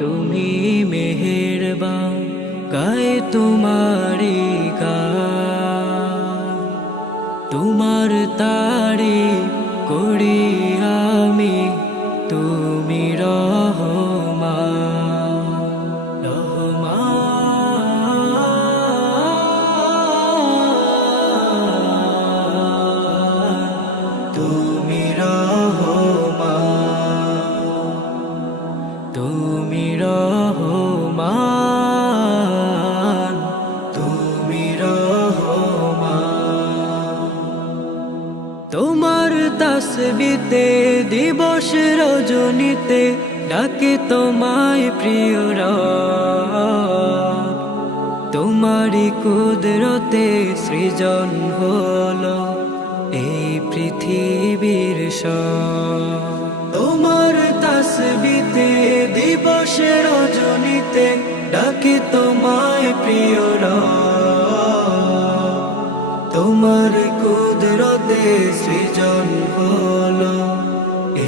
তুমি মেহেরবান, গায়ে তোমারি গান। তোমার তারিফ করি আমি, তুমি রহমান, রহমান। তুমি রহমান, তুমি রহমান, তুমি রহমান। তোমার তাসবিতে দিবস রজনীতে ডাকে তোমায় প্রিয় রব। তোমারি কুদরতে সৃজন হলো এই পৃথিবীর সব। তোমার তাসবিতে দিবস রজনীতে ডাকে তোমায় প্রিয় রব। তোমার কুদরতে সৃজন হলো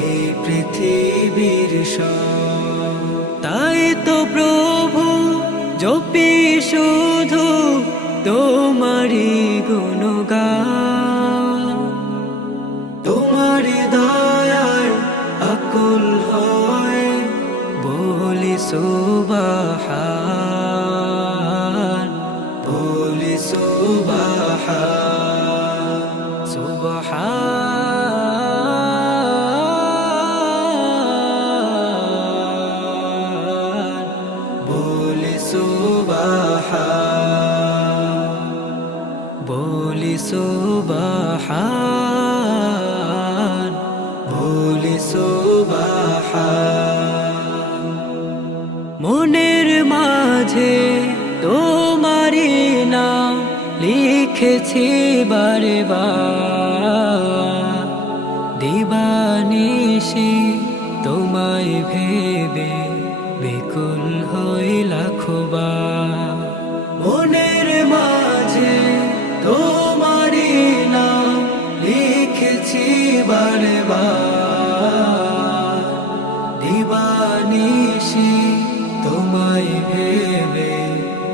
এই পৃথিবীর সব। তাই তো প্রভু জপি শুধু তোমারি গুণগান। তোমারি দয়ার আকুল হয় বলি সুবহান, বলি সুবহান, সুবহান, বলি সুবহান, বলি সুবহান, বলি সুবহান। মনের মাঝে তোমারি নাম লিখেছি বারে বার। দিবানিশি তোমায় ভেবে বিকুল হই লাখবার। মনের মাঝে তোমারি নাম লিখেছি বারে বার। দিবানিশি তোমায় ভেবে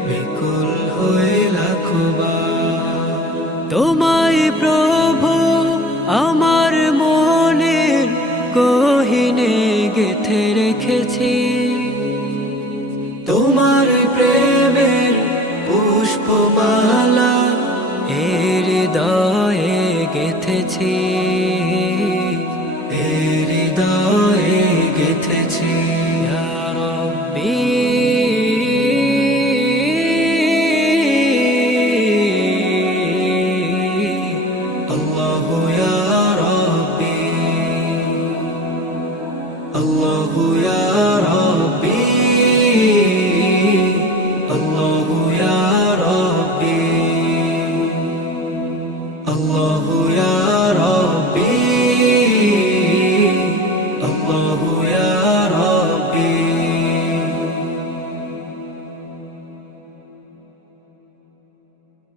বিকুল হই লাখবার। তোমায় প্রভু আমার মনের গহীনে গেঁথে রেখেছি। তোমার প্রেমের পুষ্পমালা হৃদয়ে গেঁথেছি, হৃদয়ে গেঁথেছি। ইয়া রাব্বি আল্লাহু ইয়া রাব্বি, আল্লাহু